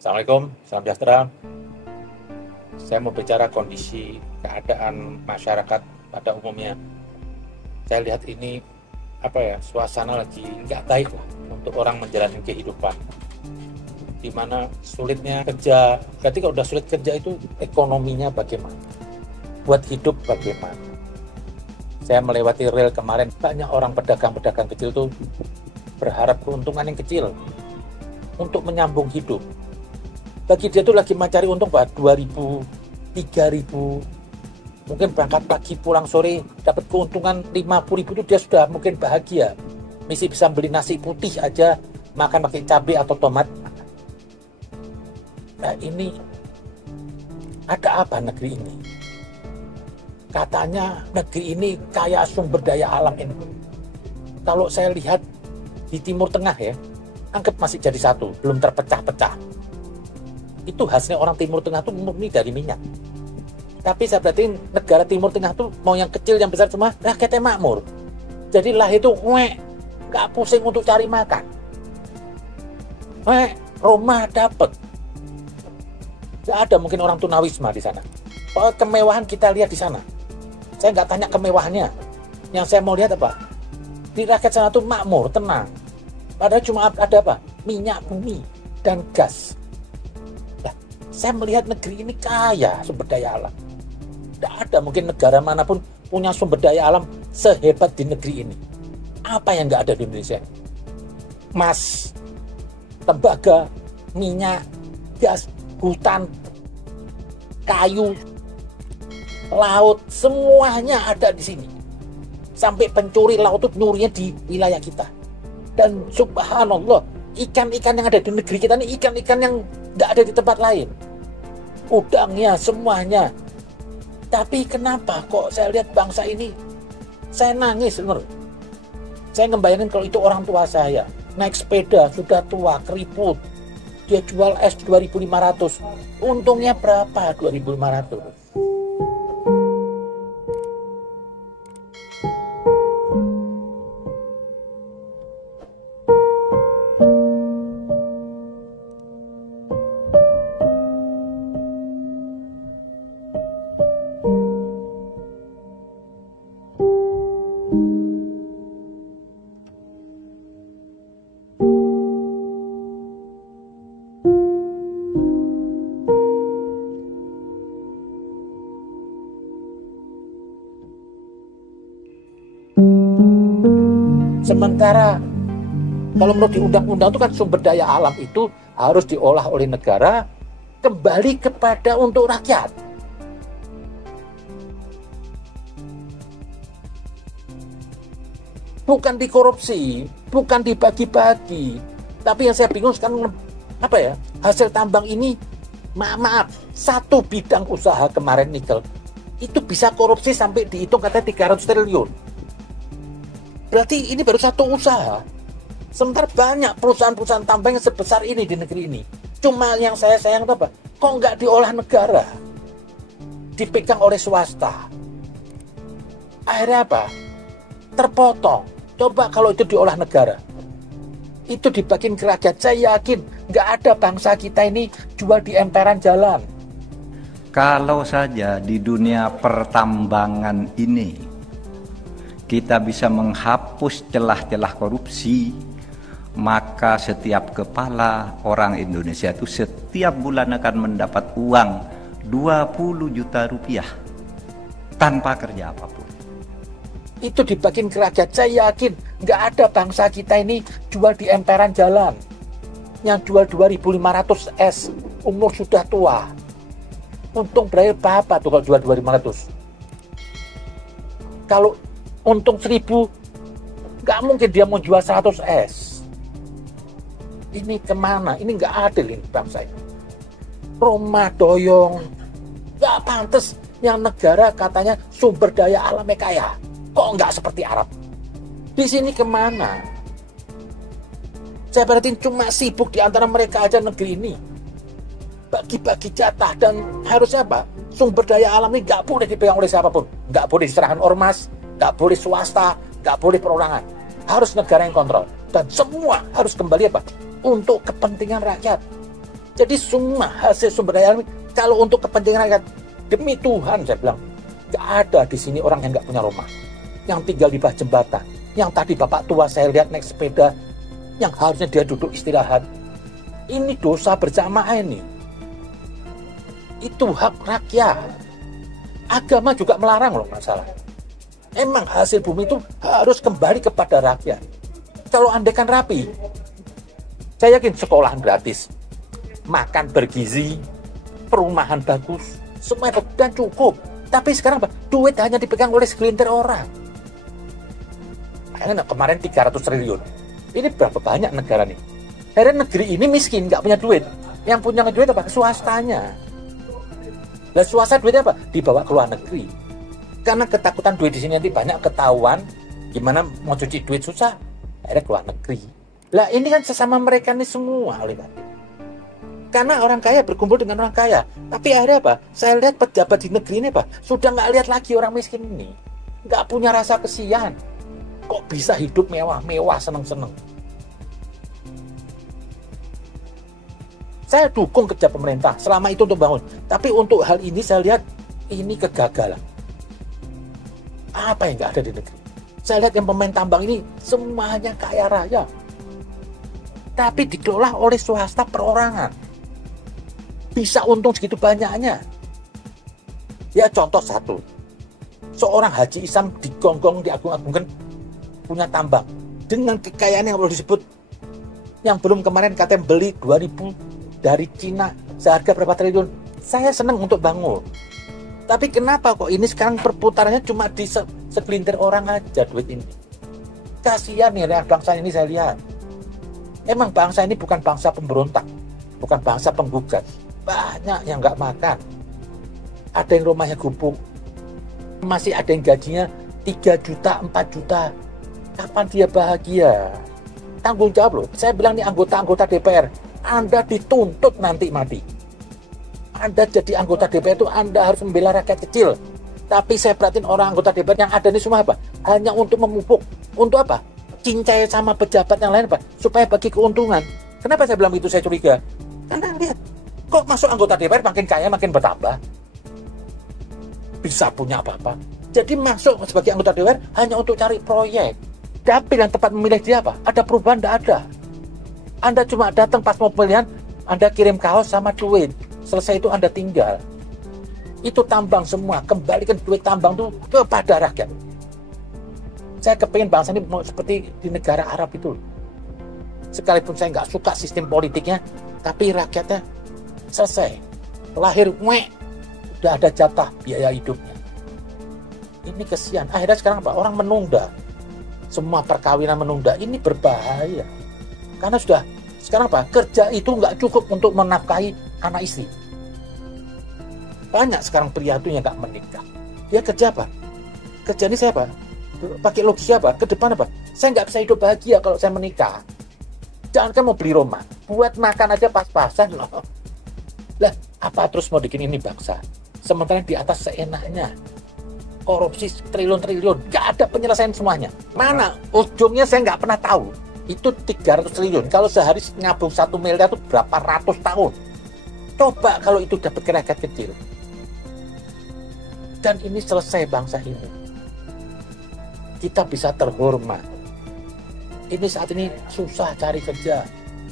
Assalamualaikum, salam sejahtera. Saya mau bicara kondisi keadaan masyarakat pada umumnya. Saya lihat ini suasana lagi nggak baik lah untuk orang menjalani kehidupan. Dimana sulitnya kerja, berarti kalau udah sulit kerja itu ekonominya bagaimana? Buat hidup bagaimana? Saya melewati rel kemarin, banyak orang pedagang-pedagang kecil tuh berharap keuntungan yang kecil untuk menyambung hidup. Bagi dia tuh lagi mencari untung 2.000, 3.000, mungkin berangkat pagi pulang sore dapat keuntungan 50.000 itu dia sudah mungkin bahagia. Mesti bisa beli nasi putih aja, makan pakai cabai atau tomat. Nah ini ada apa negeri ini? Katanya negeri ini kaya sumber daya alam ini. Kalau saya lihat di Timur Tengah ya, anggap masih jadi satu, belum terpecah-pecah. Itu hasilnya orang Timur Tengah tuh murni dari minyak. Tapi saya perhatiin negara Timur Tengah tuh mau yang kecil yang besar semua rakyatnya makmur. Jadi lah itu nggak pusing untuk cari makan. Rumah dapet. Nggak ada mungkin orang tunawisma di sana. Kemewahan kita lihat di sana. Saya nggak tanya kemewahannya. Yang saya mau lihat apa? Di rakyat sana tuh makmur, tenang. Padahal cuma ada apa? Minyak bumi dan gas. Nah, saya melihat negeri ini kaya sumber daya alam. Tidak ada mungkin negara manapun punya sumber daya alam sehebat di negeri ini. Apa yang nggak ada di Indonesia? Emas, tembaga, minyak, gas, hutan, kayu, laut, semuanya ada di sini. Sampai pencuri laut itu nyurinya di wilayah kita. Dan subhanallah, ikan-ikan yang ada di negeri kita ini ikan-ikan yang tidak ada di tempat lain. Udangnya, semuanya. Tapi kenapa kok saya lihat bangsa ini, saya nangis bener. Saya ngebayangin kalau itu orang tua saya, naik sepeda, sudah tua, keriput. Dia jual es 2.500. Untungnya berapa 2.500? Sementara kalau menurut di undang-undang itu kan sumber daya alam itu harus diolah oleh negara kembali kepada untuk rakyat. Bukan dikorupsi, bukan dibagi-bagi. Tapi yang saya bingung sekarang hasil tambang ini maaf, satu bidang usaha kemarin nikel itu bisa korupsi sampai dihitung katanya 300 triliun. Berarti ini baru satu usaha. Sementara banyak perusahaan-perusahaan tambang yang sebesar ini di negeri ini. Cuma yang saya sayang itu apa? Kok nggak diolah negara? Dipegang oleh swasta. Akhirnya apa? Terpotong. Coba kalau itu diolah negara. Itu dibagiin ke rakyat. Saya yakin nggak ada bangsa kita ini jual di emperan jalan. Kalau saja di dunia pertambangan ini kita bisa menghapus celah-celah korupsi, maka setiap kepala orang Indonesia itu setiap bulan akan mendapat uang 20 juta rupiah tanpa kerja apapun. Itu dibagiin ke rakyat. Saya yakin nggak ada bangsa kita ini jual di emperan jalan. Yang jual 2.500 es, umur sudah tua. Untung berapa tuh kalau jual 2.500? Kalau untung 1.000, nggak mungkin dia mau jual 100 es. Ini kemana? Ini nggak adil ini bangsa ini. Rumah doyong, nggak pantas yang negara katanya sumber daya alamnya kaya. Kok nggak seperti Arab? Di sini kemana? Saya perhatiin cuma sibuk di antara mereka aja negeri ini. Bagi-bagi jatah dan harusnya apa? Sumber daya alam ini nggak boleh dipegang oleh siapapun. Nggak boleh diserahkan ormas, nggak boleh swasta, nggak boleh perorangan. Harus negara yang kontrol. Dan semua harus kembali apa? Untuk kepentingan rakyat. Jadi semua hasil sumber daya alam kalau untuk kepentingan rakyat, demi Tuhan saya bilang, nggak ada di sini orang yang nggak punya rumah, yang tinggal di bawah jembatan, yang tadi bapak tua saya lihat naik sepeda, yang harusnya dia duduk istirahat. Ini dosa berjamaah ini. Itu hak rakyat. Agama juga melarang loh masalah. Emang hasil bumi itu harus kembali kepada rakyat. Kalau andaikan rapi, saya yakin sekolahan gratis, makan bergizi, perumahan bagus, semuanya dan cukup. Tapi sekarang duit hanya dipegang oleh segelintir orang. Makanya kemarin 300 triliun. Ini berapa banyak negara nih? Akhirnya negeri ini miskin, nggak punya duit. Yang punya duit apa? Swastanya. Lah swasta duitnya apa? Dibawa ke luar negeri. Karena ketakutan duit di sini nanti banyak ketahuan, gimana mau cuci duit susah, akhirnya ke luar negeri. Lah ini kan sesama mereka ini semua, lihat. Karena orang kaya berkumpul dengan orang kaya. Tapi akhirnya apa? Saya lihat pejabat di negeri ini apa? Sudah nggak lihat lagi orang miskin ini. Nggak punya rasa kesian. Kok bisa hidup mewah-mewah, seneng-seneng. Saya dukung kerja pemerintah selama itu untuk bangun. Tapi untuk hal ini saya lihat ini kegagalan. Apa yang nggak ada di negeri? Saya lihat yang pemain tambang ini semuanya kaya raya. Tapi dikelola oleh swasta perorangan. Bisa untung segitu banyaknya. Ya contoh satu. Seorang Haji Isam digonggong, diagung-agungkan punya tambang. Dengan kekayaan yang perlu disebut. Yang belum kemarin katanya beli 2000 dari Cina seharga berapa triliun. Saya senang untuk bangun. Tapi kenapa kok ini sekarang perputarannya cuma di segelintir orang aja duit ini. Kasihan nih bangsa ini saya lihat. Emang bangsa ini bukan bangsa pemberontak, bukan bangsa penggugat. Banyak yang nggak makan. Ada yang rumahnya gubuk. Masih ada yang gajinya 3 juta, 4 juta. Kapan dia bahagia? Tanggung jawab loh. Saya bilang nih anggota-anggota DPR, Anda dituntut nanti mati. Anda jadi anggota DPR itu Anda harus membela rakyat kecil. Tapi saya perhatiin orang anggota DPR yang ada ini semua apa? Hanya untuk memupuk. Untuk apa? Cincai sama pejabat yang lain apa? Supaya bagi keuntungan. Kenapa saya bilang itu saya curiga? Karena lihat, kok masuk anggota DPR makin kaya makin bertambah. Bisa punya apa-apa. Jadi masuk sebagai anggota DPR hanya untuk cari proyek. Dapil yang tepat memilih dia apa? Ada perubahan? Tidak ada. Anda cuma datang pas mau pemilihan, Anda kirim kaos sama duit. Selesai itu Anda tinggal. Itu tambang semua. Kembalikan duit tambang itu kepada rakyat. Saya kepengen bangsa ini mau seperti di negara Arab itu. Sekalipun saya nggak suka sistem politiknya, tapi rakyatnya selesai. Lahir, udah ada jatah biaya hidupnya. Ini kesian. Akhirnya sekarang apa? Orang menunda. Semua perkawinan menunda. Ini berbahaya. Karena sudah, sekarang apa? Kerja itu nggak cukup untuk menafkahi anak istri. Banyak sekarang pria itu yang nggak menikah. Dia kerja apa? Kerja ini saya apa? Pakai logika apa? Ke depan apa? Saya nggak bisa hidup bahagia kalau saya menikah. Jangan kan mau beli rumah. Buat makan aja pas-pasan loh. Lah, apa terus mau bikin ini bangsa? Sementara di atas seenaknya. Korupsi triliun-triliun. Nggak ada penyelesaian semuanya. Mana? Ujungnya saya nggak pernah tahu. Itu 300 triliun. Kalau sehari nyabung 1 miliar itu berapa ratus tahun. Coba kalau itu dapat ke rakyat kecil. Dan ini selesai bangsa ini. Kita bisa terhormat. Ini saat ini susah cari kerja.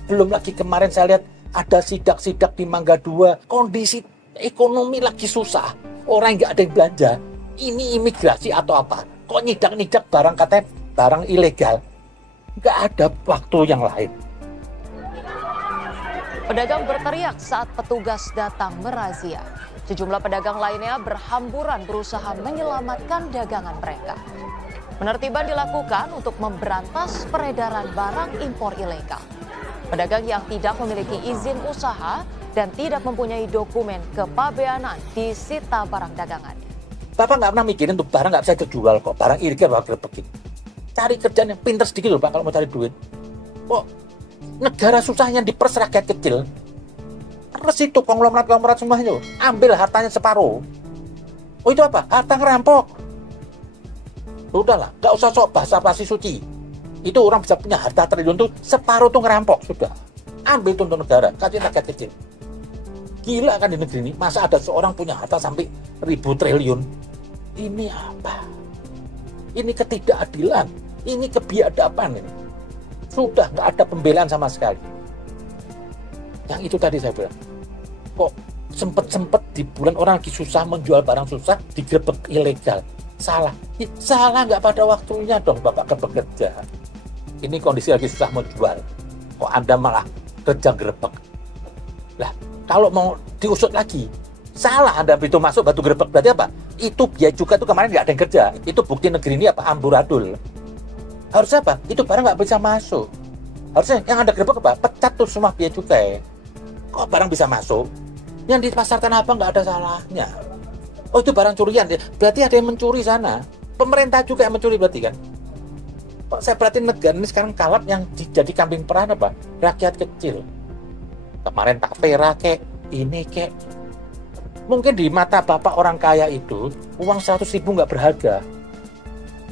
Belum lagi kemarin saya lihat ada sidak-sidak di Mangga 2. Kondisi ekonomi lagi susah. Orang nggak ada yang belanja. Ini imigrasi atau apa? Kok nyidak-nyidak barang katanya barang ilegal. Nggak ada waktu yang lain. Pedagang berteriak saat petugas datang merazia. Sejumlah pedagang lainnya berhamburan berusaha menyelamatkan dagangan mereka. Penertiban dilakukan untuk memberantas peredaran barang impor ilegal. Pedagang yang tidak memiliki izin usaha dan tidak mempunyai dokumen kepabeanan disita barang dagangannya. Bapak nggak pernah mikirin tuh barang nggak bisa terjual kok. Barang ilegal bakal direpekin. Cari kerjaan yang pinter sedikit loh Pak kalau mau cari duit. Kok negara susahnya diperes rakyat kecil. Peres itu konglomerat semuanya. Ambil hartanya separuh. Oh itu apa? Harta ngerampok. Udahlah, gak usah sok basa-basi suci. Itu orang bisa punya harta triliun tuh separuh tuh ngerampok sudah. Ambil tuh untuk negara, kasih rakyat kecil. Gila kan di negeri ini, masa ada seorang punya harta sampai 1.000 triliun? Ini apa? Ini ketidakadilan, ini kebiadaban ini. Sudah nggak ada pembelaan sama sekali. Yang itu tadi saya bilang, kok sempet-sempet di bulan orang lagi susah menjual barang susah, digerebek ilegal. Salah. Salah nggak pada waktunya dong Bapak bekerja. Ini kondisi lagi susah menjual. Kok Anda malah kerja gerebek? Lah, kalau mau diusut lagi, salah Anda itu masuk batu gerebek, berarti apa? Itu biaya juga tuh kemarin nggak ada yang kerja. Itu bukti negeri ini apa? Amburadul. Harusnya apa? Itu barang nggak bisa masuk. Harusnya yang Anda gerebek apa? Pecat tuh semua biaya cukai. Kok barang bisa masuk? Yang di pasar Tanah Abang nggak ada salahnya. Oh itu barang curian, berarti ada yang mencuri sana. Pemerintah juga yang mencuri berarti kan? Kok saya perhatiin negara ini sekarang kalap yang jadi kambing perah apa? Rakyat kecil. Kemarin Tapera kek, ini kek. Mungkin di mata bapak orang kaya itu, uang 100.000 nggak berharga.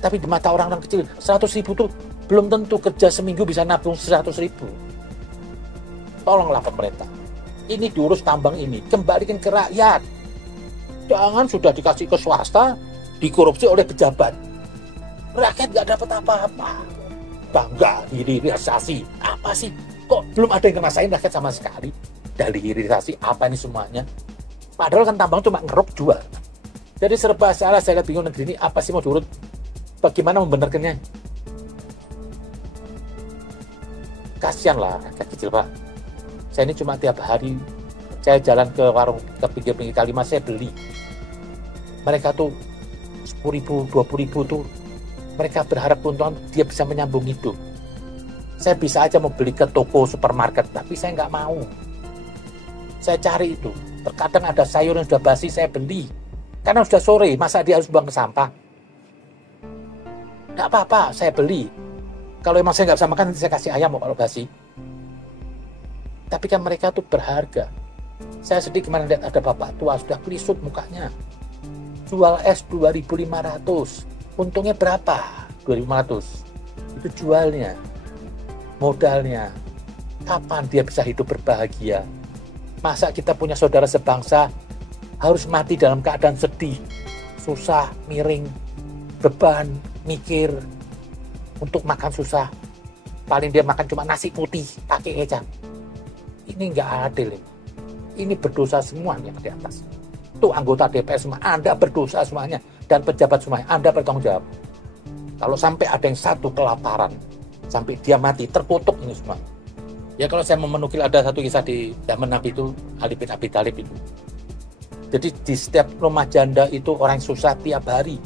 Tapi di mata orang-orang kecil, 100.000 tuh belum tentu kerja seminggu bisa nabung 100.000. Tolonglah pemerintah. Ini diurus tambang ini, kembalikan ke rakyat. Jangan sudah dikasih ke swasta, dikorupsi oleh pejabat. Rakyat nggak dapat apa-apa. Bangga, hilirisasi. Apa sih? Kok belum ada yang ngerasain rakyat sama sekali? Dari hilirisasi apa ini semuanya? Padahal kan tambang cuma ngeruk jual. Jadi serba salah, saya bingung negeri ini apa sih mau diurut? Bagaimana membenarkannya? Kasian lah rakyat kecil Pak. Saya ini cuma tiap hari saya jalan ke warung ke pinggir-pinggir Kalimas, saya beli. Mereka tuh 10.000, 20.000 tuh mereka berharap keuntungan dia bisa menyambung hidup. Saya bisa aja mau beli ke toko supermarket, tapi saya nggak mau. Saya cari itu. Terkadang ada sayur yang sudah basi, saya beli. Karena sudah sore, masa dia harus buang ke sampah? Nggak apa-apa, saya beli. Kalau emang saya nggak bisa makan, saya kasih ayam kalau basi. Tapi kan mereka tuh berharga. Saya sedih kemarin lihat ada bapak tua, sudah kelisut mukanya. Jual es 2.500. Untungnya berapa? 2.500. Itu jualnya. Modalnya. Kapan dia bisa hidup berbahagia? Masa kita punya saudara sebangsa harus mati dalam keadaan sedih, susah, miring, beban, mikir, untuk makan susah. Paling dia makan cuma nasi putih, pakai kecap. Ini nggak adil. Ini berdosa semuanya di atas. Tuh anggota DPR semua, Anda berdosa semuanya. Dan pejabat semuanya, Anda bertanggung jawab. Kalau sampai ada yang satu kelaparan, sampai dia mati, terkutuk ini semua. Ya kalau saya mau menukil ada satu kisah di zaman Nabi itu, Ali bin Abi Thalib itu. Jadi di setiap rumah janda itu orang susah tiap hari.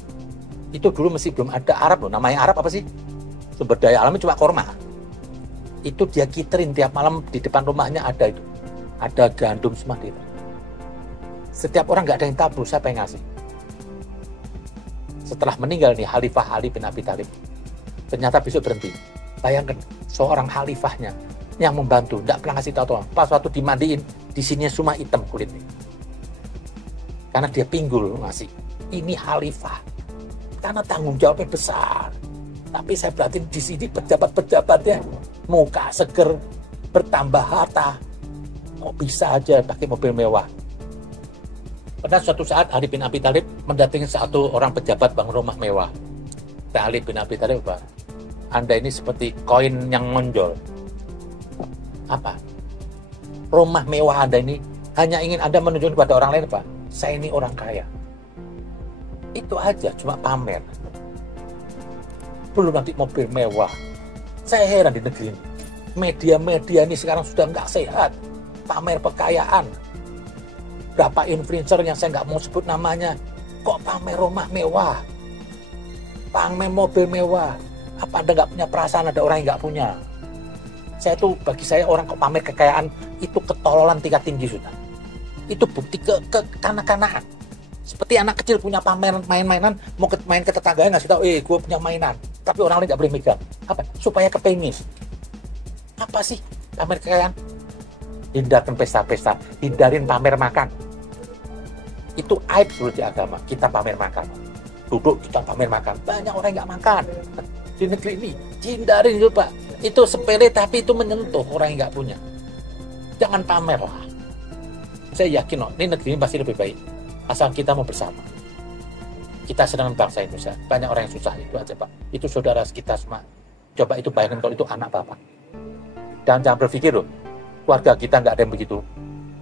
Itu dulu masih belum ada Arab loh. Namanya Arab apa sih? Sumber daya alamnya cuma korma. Itu dia kiterin tiap malam di depan rumahnya ada itu. Ada gandum semua itu. Setiap orang nggak ada yang tabur, siapa yang ngasih? Setelah meninggal nih Khalifah Ali bin Abi Thalib, ternyata besok berhenti. Bayangkan seorang khalifahnya yang membantu, nggak pernah ngasih tahu. Pas waktu dimandiin, di sini semua hitam kulitnya. Karena dia pinggul ngasih. Ini khalifah. Karena tanggung jawabnya besar. Tapi saya perhatiin di sini pejabat-pejabatnya muka seger, bertambah harta. Kok bisa aja pakai mobil mewah? Pada suatu saat Ali bin Abi Thalib mendatangi satu orang pejabat bangun rumah mewah. Dan Ali bin Abi Thalib, Pak, Anda ini seperti koin yang menonjol. Apa? Rumah mewah Anda ini hanya ingin Anda menunjukkan kepada orang lain, Pak, saya ini orang kaya. Itu aja, cuma pamer. Belum nanti mobil mewah. Saya heran di negeri ini. Media-media ini sekarang sudah nggak sehat. Pamer kekayaan. Berapa influencer yang saya nggak mau sebut namanya, kok pamer rumah mewah, pamer mobil mewah. Apa Anda nggak punya perasaan ada orang yang nggak punya? Saya tuh, bagi saya orang kok pamer kekayaan itu ketololan tingkat tinggi sudah. Itu bukti kekanak-kanakan. Seperti anak kecil punya pameran main-mainan, mau main ke tetangganya ngasih tahu, gue punya mainan, tapi orang lain nggak boleh megang. Apa? Supaya kepengin. Apa sih pamer kekayaan? Hindarkan pesta-pesta, hindarin pamer makan. Itu aib dulu di agama, kita pamer makan. Duduk kita pamer makan, banyak orang yang nggak makan. Di negeri ini, hindarin itu Pak. Itu sepele tapi itu menyentuh orang yang nggak punya. Jangan pamer lah. Saya yakin ini negeri ini pasti lebih baik. Asal kita mau bersama. Kita sedang bangsa Indonesia. Banyak orang yang susah, itu aja Pak. Itu saudara kita semua. Coba itu bayangkan kalau itu anak Bapak. Dan jangan berpikir loh, keluarga kita nggak ada yang begitu.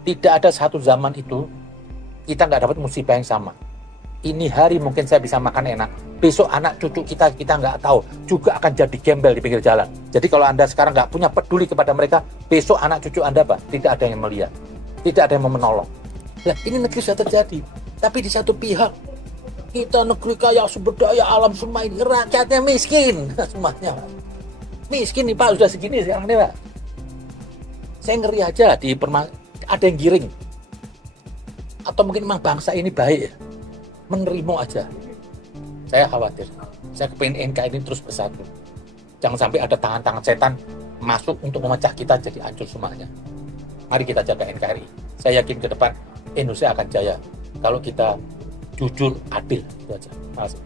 Tidak ada satu zaman itu kita nggak dapat musibah yang sama. Ini hari mungkin saya bisa makan enak. Besok anak cucu kita nggak tahu juga akan jadi gembel di pinggir jalan. Jadi kalau Anda sekarang nggak punya peduli kepada mereka, besok anak cucu Anda Pak, tidak ada yang melihat, tidak ada yang mau menolong. Nah, ini negeri sudah terjadi. Tapi di satu pihak kita negeri kaya sumber daya alam semua ini, rakyatnya miskin semuanya. Miskin nih Pak, sudah segini sekarang nih Pak. Saya ngeri aja ada yang giring. Atau mungkin memang bangsa ini baik ya. Menerima aja. Saya khawatir. Saya kepingin NKRI ini terus bersatu. Jangan sampai ada tangan-tangan setan masuk untuk memecah kita jadi hancur semuanya. Mari kita jaga NKRI. Saya yakin ke depan Indonesia akan jaya kalau kita jujur, adil. Itu aja. Terima kasih.